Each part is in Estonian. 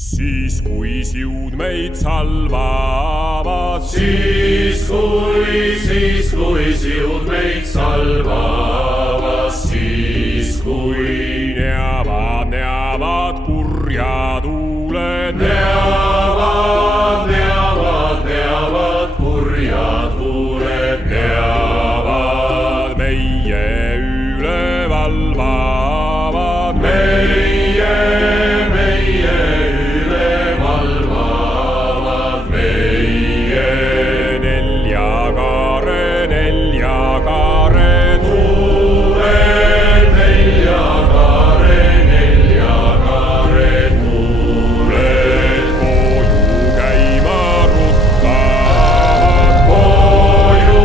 Siis kui siud meid salvavad, siis kui siud meid salvavad, siis kui neavad kurja tuuled, neavad kurja tuuled, neavad meie üle valvavad, meie üle valvavad, meie neljakaare tuuled, neljakaare tuuled, koju käima ruttavad, koju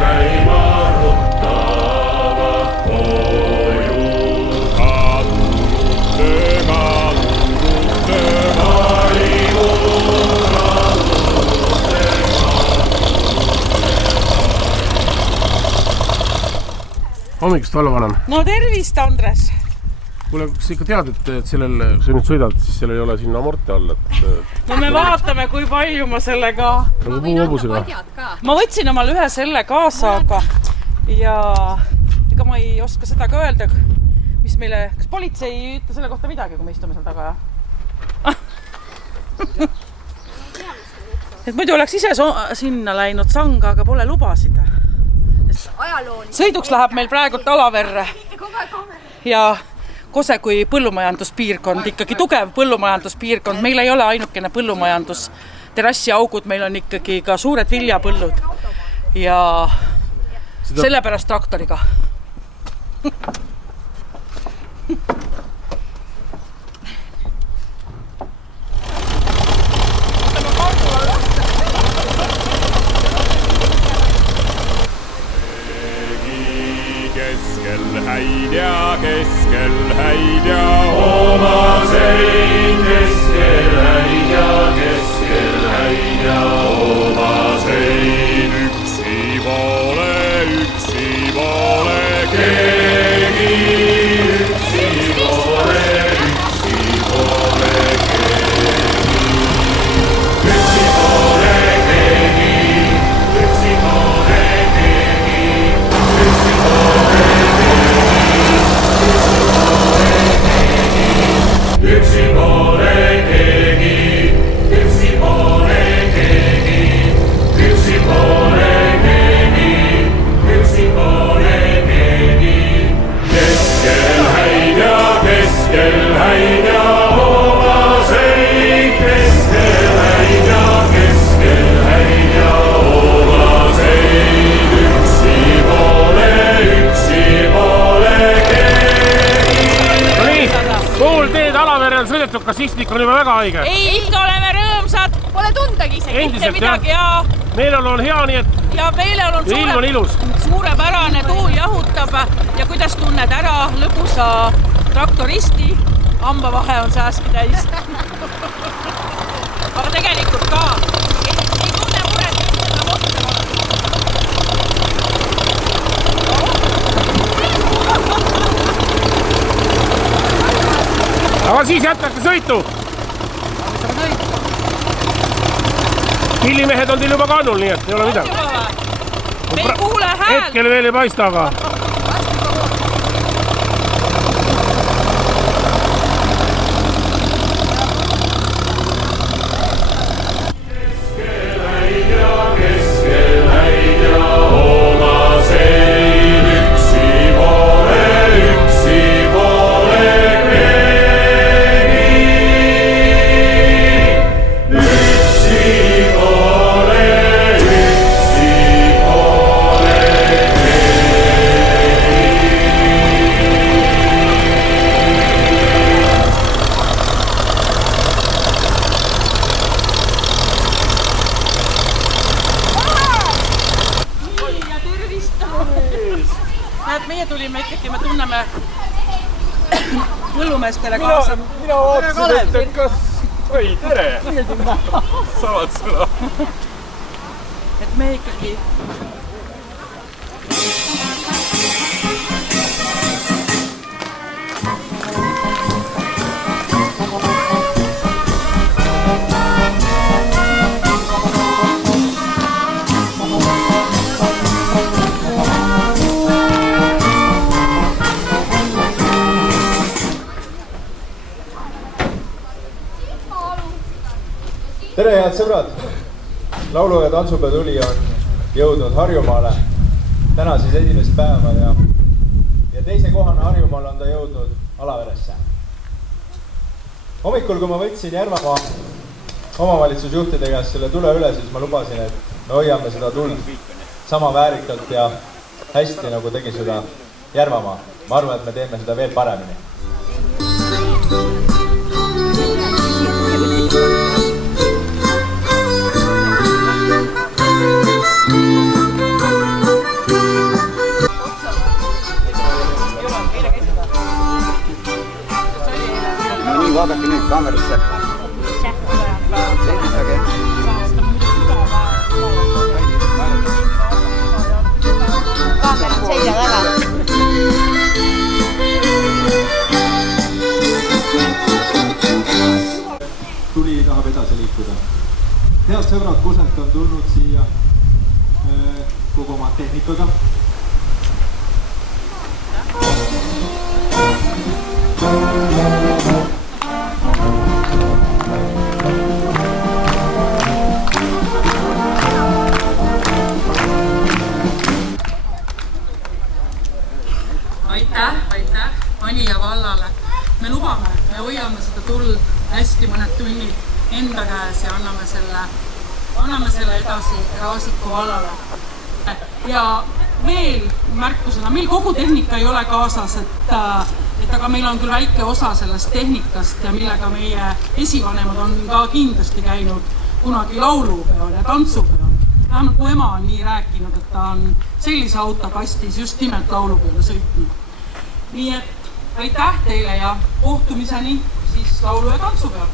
käima ruttavad, koju Hommikust valvanem. No tervist, Andres! Kuule, kas ikka tead, et sellel, kui sa nüüd sõidad, siis sellel ei ole sinna amorti all, et... No me vaatame, kui palju ma sellega... Nagu puuobusega. Ma võtsin omal ühe selle kaasa, aga... Ja ega ma ei oska seda ka öelda, mis meile... Kas politsei ei ütle selle kohta midagi, kui me istume seal taga, ja? Et muidu oleks ise sinna läinud sanga, aga pole lubasid. Sõiduks läheb meil praegu Talaverre ja Kose kui põllumajanduspiirkond, ikkagi tugev põllumajanduspiirkond. Meil ei ole ainukene põllumajandus, terrassiaugud, meil on ikkagi ka suured viljapõllud ja sellepärast traktoriga. Keskel häid ja oma sein, keskel häid ja oma sein, üksi poole keegi, üksi poole sõidetud, kas istmik on juba väga haige? Ei, ikka oleme rõõmsad. Pole tundagi isegi. Endiselt, midagi, ja meelel on hea, nii et... Ja meelel on ilm on ilus. Suurepärane, tuul jahutab ja kuidas tunned ära lõbusa traktoristi. Hambavahe on sääski täis. Aga tegelikult ka. Ei tunne muret, et seda mõtlema. Aga siis jätkake sõitu! Pillimehed on teil juba kannul, nii et ei ole midagi. Me ei kuule hääl. Hetkel veel ei paista, aga... Meie tulime ikkagi, me tunneme põllumeestele kaasa. Mina vaatasin, et kas... Oi, tere! Saavad sõna. Et me ikkagi... Tere, head sõbrad! Laulu- ja tantsupeo tuli on jõudnud Harjumaale täna siis esimest päeva ja teise kohana Harjumaal on ta jõudnud Alaveresse. Hommikul, kui ma võtsin Järvamaa omavalitsusjuhtide käest selle tule üle, siis ma lubasin, et me hoiame seda tuld sama väärikalt ja hästi, nagu tegi seda Järvamaa. Ma arvan, et me teeme seda veel paremini. Nii, vaadake nüüd kaamerasse. Selgitage. Kaamera on selja taga. Tuli tahab edasi liikuda. Head sõbrad, Kuselt on tulnud siia kogu oma tehnikaga. Aitäh Anija vallale. Me lubame, me hoiame seda tuld hästi mõned tunnid enda käes ja anname selle edasi Raasiku vallale. Ja veel märkusena, meil kogu tehnika ei ole kaasas, aga meil on küll väike osa sellest tehnikast ja millega meie esivanemad on ka kindlasti käinud kunagi laulupeol ja tantsupeol. Vähemalt mu ema on nii rääkinud, et ta on sellise autokastis just nimelt laulupeole sõitnud. Nii et aitäh teile ja kohtumiseni siis laulu- ja tantsupeol.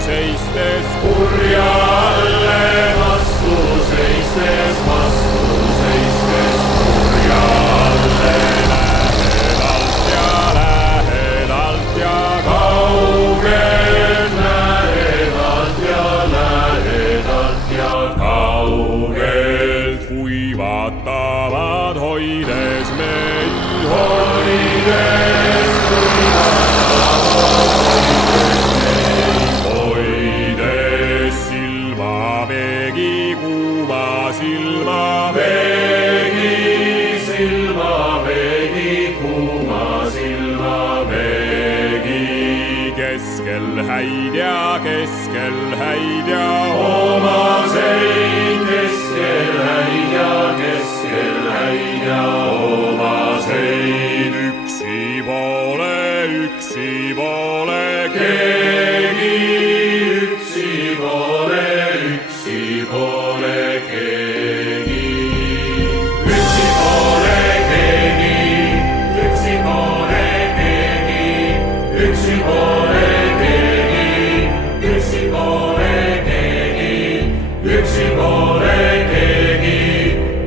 seistes, kurjalle vastu seistes, kurjalle lähedalt ja kaugelt, lähedalt ja kaugelt kuivatavad hoides meid, hoides keskel häid ja omaseid, keskel häid ja omaseid, üksi pole keegi, üksi pole keegi, üksi pole keegi, üksi pole keegi, üksi pole üksi pole keegi, üksi pole keegi,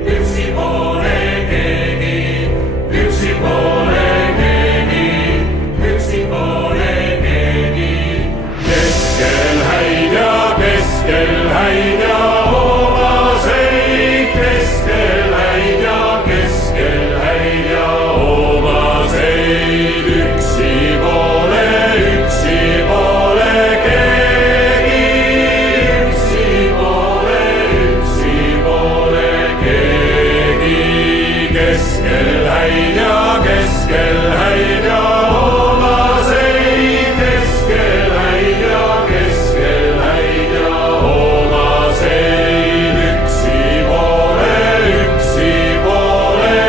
üksi pole keegi, üksi pole keegi, üksi pole keskel häid ja loomaseid, keskel häid ja loomaseid, üksi pole keegi, üksi pole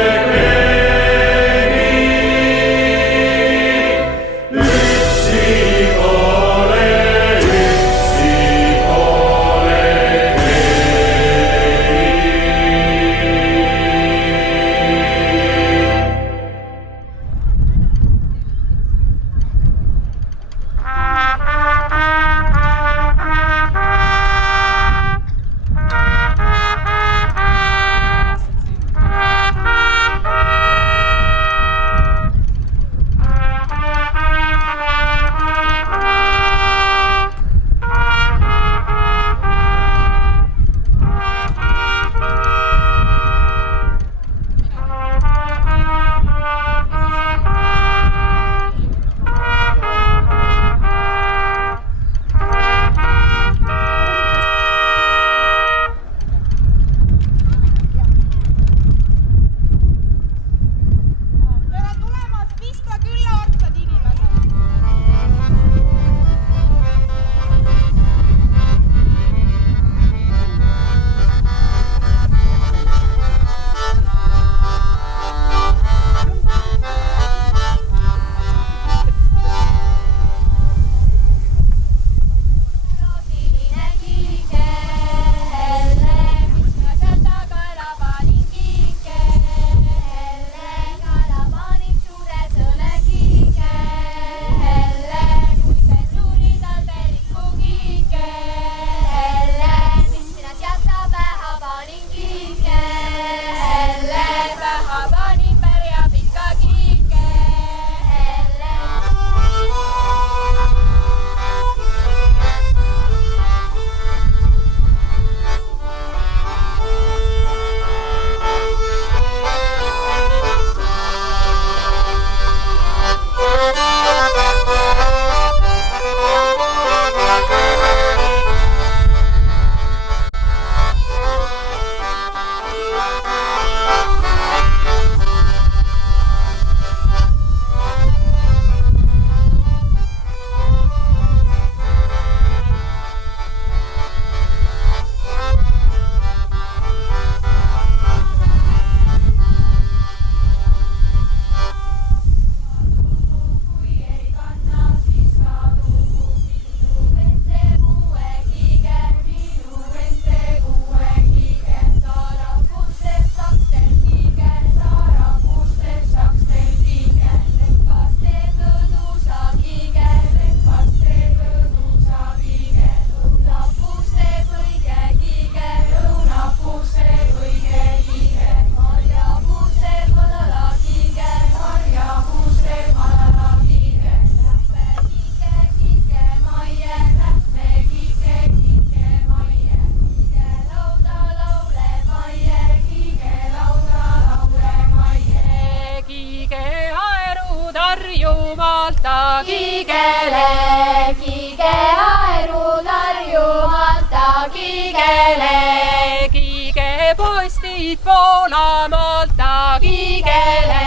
postid Poolamaalta Kiigele.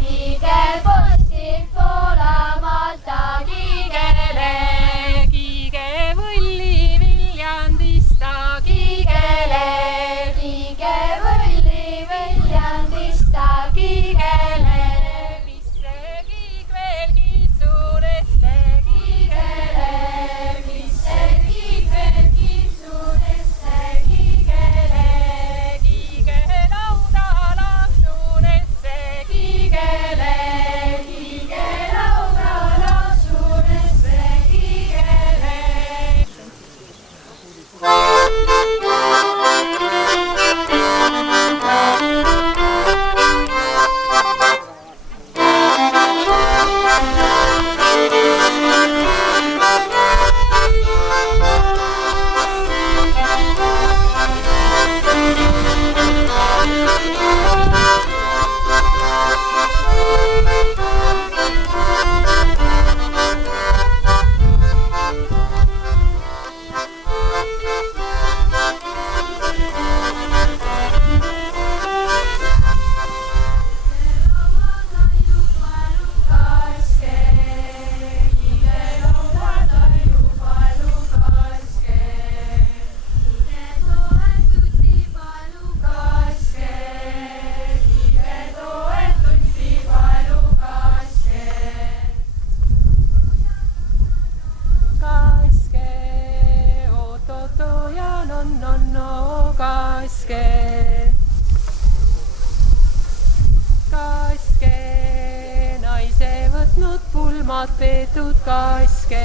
Kiigel postid Poolamaalta Kiigele. Kiige võlli Viljandista Kiigele. Kiige võlli Viljandista Kiigele. Mis see kiig veel kitsunesse Kiigele. Mis see kiig veel kitsunesse Kiigele. Kiige lauda laksunesse Kiigele. maad peetud kaske.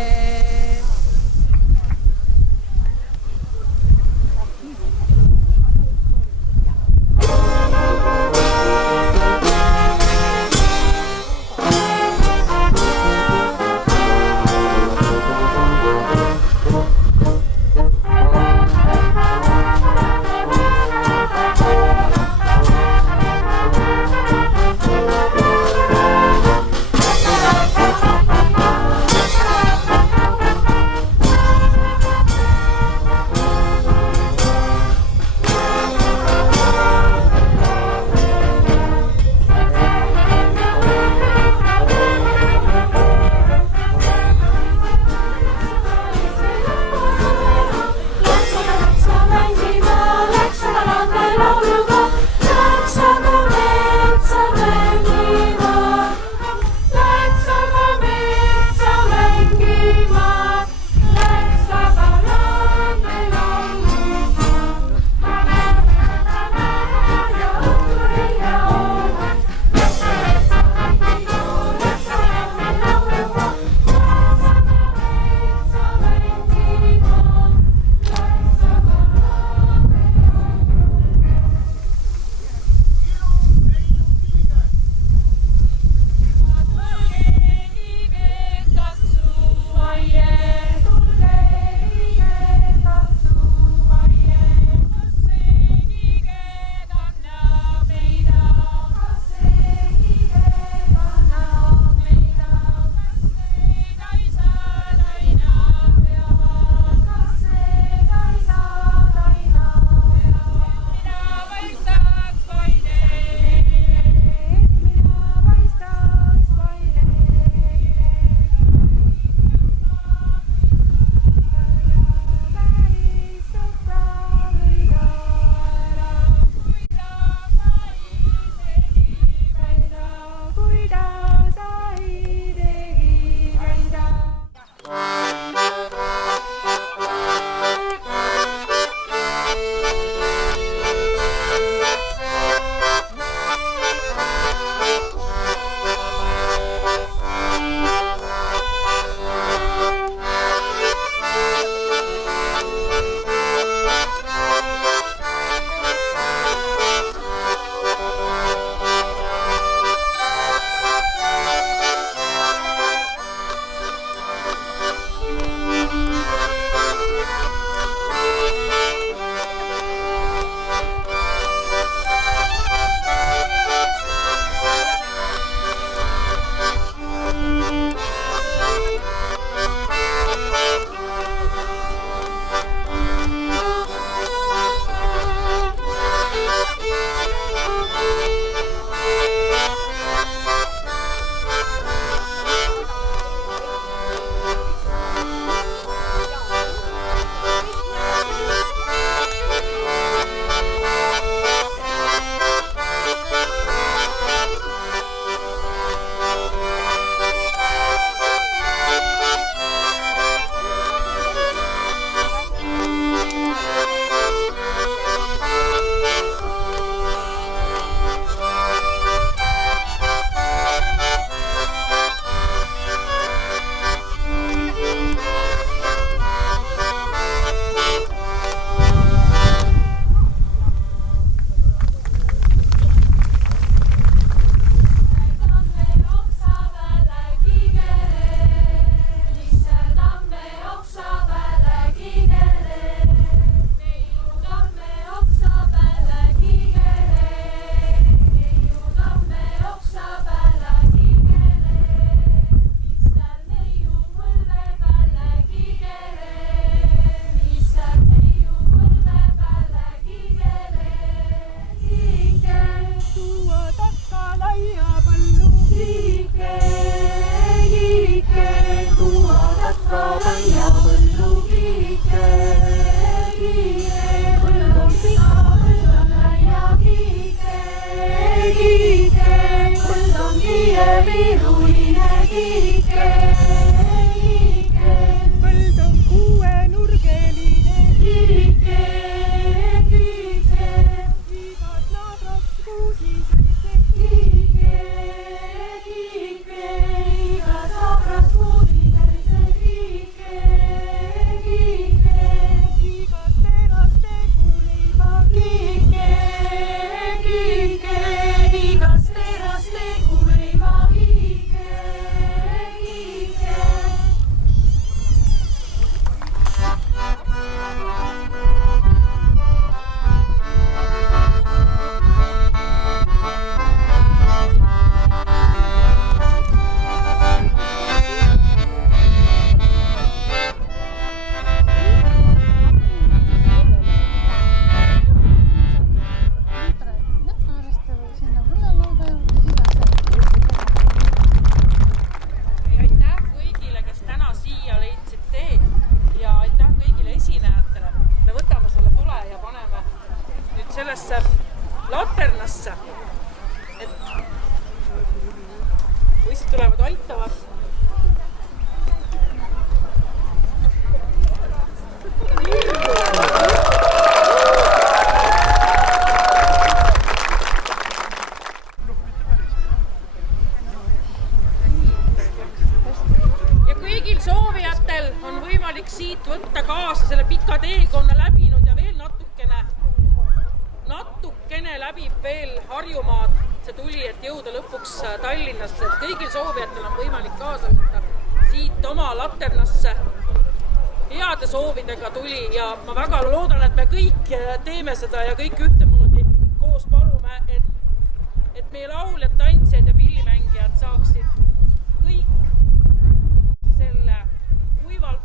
laternasse. Poisid tulevad aitavad. Ja kõigil soovijatel on võimalik siit võtta kaasa selle pika teekonna läbinud ja veel natukene läbib veel Harjumaad see tuli, et jõuda lõpuks Tallinnasse, et kõigil soovijatel on võimalik kaasa võtta siit oma laternasse heade soovidega tuli ja ma väga loodan, et me kõik teeme seda ja kõik ühtemoodi koos palume, et meie lauljad, tantsijad ja pillimängijad saaksid kõik selle kuivalt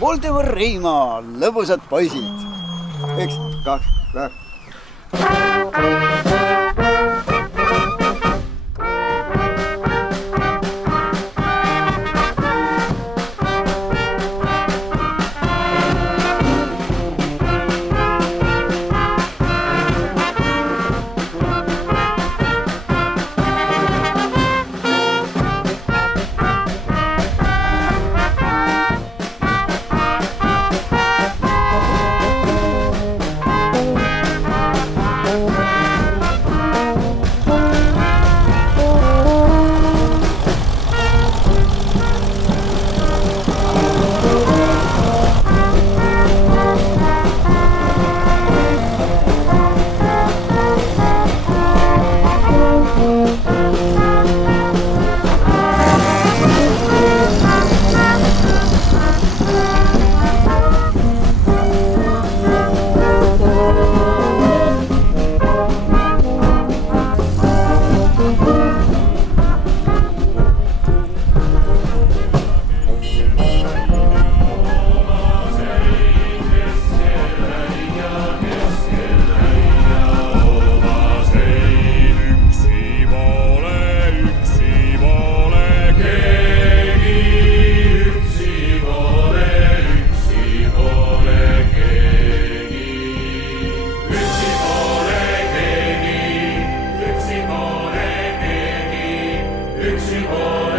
Voldemar Reimaa, lõbusad poisid. 1, 2, 3. Üksi poole